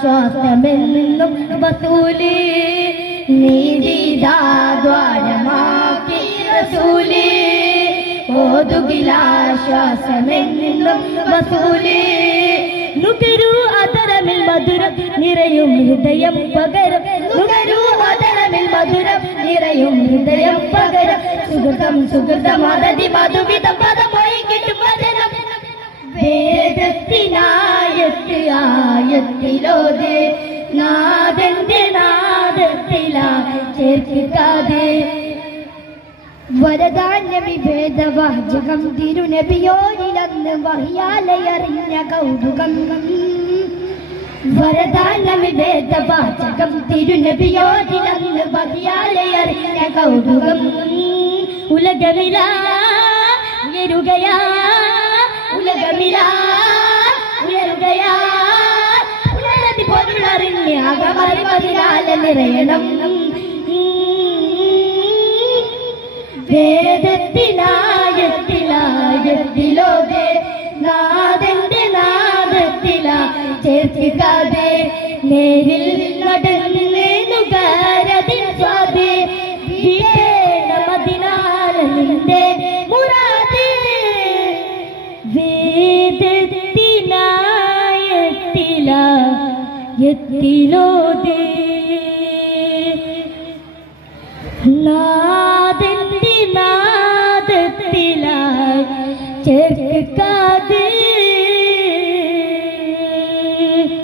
ശ്വാസമെന്നും വസൂലി നീതിദാദ്വാരമാക്കി റസൂലി ഓതുകിലാശ്വാസമെന്നും വസൂലി നുകരൂ അതരമിൽ മധുരം നിറയും ഹൃദയം പകരം നുകരൂ അതരമിൽ മധുരം നിറയും ഹൃദയം പകരം സുഹൃതം സുഹൃതം അതതി മധുവിധം പദമായി കിട്ടും വചനം വേദത്തിനായത്ത് ആയത്തിലോത് നാദന്റെ നാദത്തിലാ ചേർക്കാതെ വരദാന്യ വിഭേദവാചകം തിരുനബിയോരിലന്ന് വഹിയാലയറിഞ്ഞ കൗതുകം വരദാന്യ വിഭേദവാചകം തിരുനബിയോരിലന്ന് വഹിയാലയറിഞ്ഞ കൗതുകം ഉലകമിലാ ഉയരുകയാ ഉലകമിലാ ഉയരുകയാ ഉലകത്തി പൊരുളറിഞ്ഞ അകമറിമതിനാല നിറയണം വേദത്തിലായത്തിലായത്തിലോതെ നാദന്റെ നാദത്തിലാ ചേർക്കാതെ നേരിൽ നടന്ന് നുകരതിൻ സ്വാദേ വീണമതിനാല നിന്റെ മുറാദേ വേദത്തിലായത്തിലോതെ നാദന്റെ നാദത്തിലായി ചേർക്കാതെ